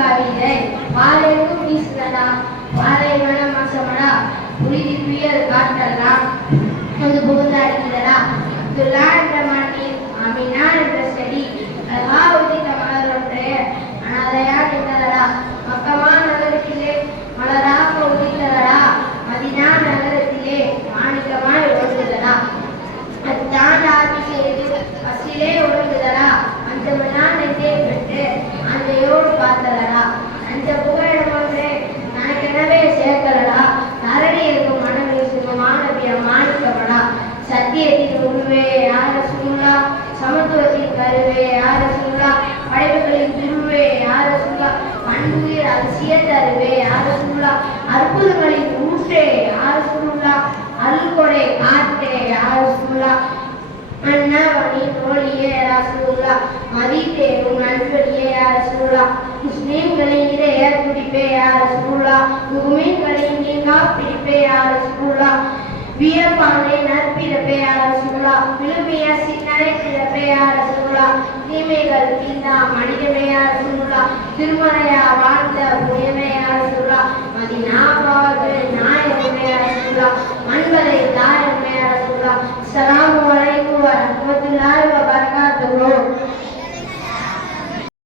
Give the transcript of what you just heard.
கவிதை பாலைக்கும் வீசுதடா பாலைவனம் மசமடா புரிதி புயல் காட்டடா அது புகுந்து அடிக்கிறடா அப்துல்லா என்ற மண்ணில் தருவே யார் யார சூழலா படைப்புகளின் திருவே யார் சூழலா மண்புயிர் அதிசய தருவே யார் சூழலா அற்புதங்களின் ஊற்றே யார் சூழலா அல்கொடை காற்றே யார் சூழலா அண்ணாவணி தோழியே ரசூலா மதித்தேரும் நண்படியே ரசூலா முஸ்லிம்களின் இதய குடிப்பே ரசூலா முகுமீன்களின் நீங்கா பிடிப்பே யார் ரசூலா வியப்பானை நற்பிறப்பே ரசூலா விழுமிய சின்னரை பிறப்பே ரசூலா தீமைகள் தீந்தா மனிதமே ரசூலா திருமலையா வாழ்ந்த புனிதமே ரசூலா மதினா வாழ்வு நாயகமே ரசூலா மண்பலை தாயமே ரசூலா வரைக்கும் அலைக்கும்